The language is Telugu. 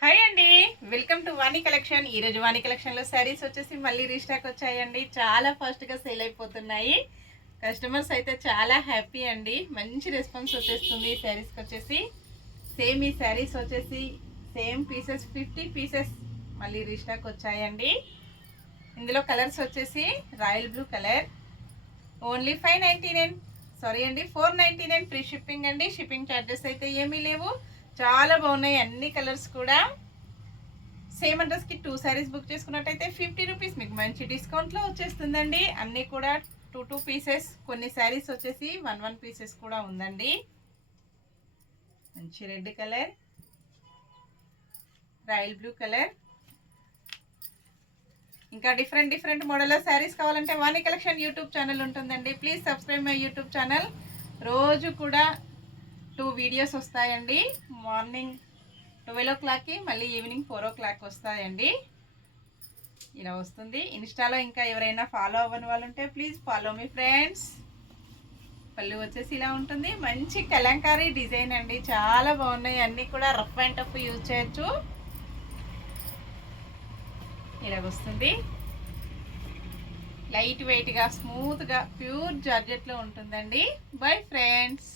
హాయ్ అండి, వెల్కమ్ టు వాణి కలెక్షన్. ఈరోజు వాణి కలెక్షన్లో శారీస్ వచ్చేసి మళ్ళీ రీస్టాక్ వచ్చాయండి. చాలా ఫాస్ట్గా సేల్ అయిపోతున్నాయి. కస్టమర్స్ అయితే చాలా హ్యాపీ అండి. మంచి రెస్పాన్స్ వచ్చేస్తుంది ఈ శారీస్కి వచ్చేసి. సేమ్ ఈ శారీస్ వచ్చేసి సేమ్ పీసెస్ 50 పీసెస్ మళ్ళీ రీస్టాక్ వచ్చాయండి. ఇందులో కలర్స్ వచ్చేసి royal blue colour, only 599, sorry అండి 499 ఫ్రీ షిప్పింగ్ అండి. షిప్పింగ్ ఛార్జెస్ అయితే ఏమీ లేవు. చాలా బాగున్నాయి అన్ని కలర్స్ కూడా. సేమ్ అడ్రస్కి 2 శారీస్ బుక్ చేసుకున్నట్టయితే 50 రూపీస్ మీకు మంచి డిస్కౌంట్లో వచ్చేస్తుందండి. అన్నీ కూడా 2 పీసెస్, కొన్ని శారీస్ వచ్చేసి 1 పీసెస్ కూడా ఉందండి. మంచి red colour, royal blue colour, ఇంకా డిఫరెంట్ మోడల్లో శారీస్ కావాలంటే వాణి కలెక్షన్ యూట్యూబ్ ఛానల్ ఉంటుందండి. Please subscribe my YouTube channel. రోజు కూడా 2 వీడియోస్ వస్తాయండి. మార్నింగ్ 12 o'clockకి, మళ్ళీ ఈవినింగ్ 4 o'clock వస్తాయండి. ఇలా వస్తుంది. ఇన్స్టాలో ఇంకా ఎవరైనా ఫాలో అవ్వని వాళ్ళు ఉంటే ప్లీజ్ ఫాలో మీ ఫ్రెండ్స్. పళ్ళు వచ్చేసి ఇలా ఉంటుంది. మంచి కలంకారీ డిజైన్ అండి. చాలా బాగున్నాయి అన్నీ కూడా. రఫ్ అండ్ టఫ్ యూజ్ చేయొచ్చు. ఇలా వస్తుంది. లైట్ వెయిట్గా, స్మూత్గా, ప్యూర్ జార్జెట్లో ఉంటుందండి. Bye friends.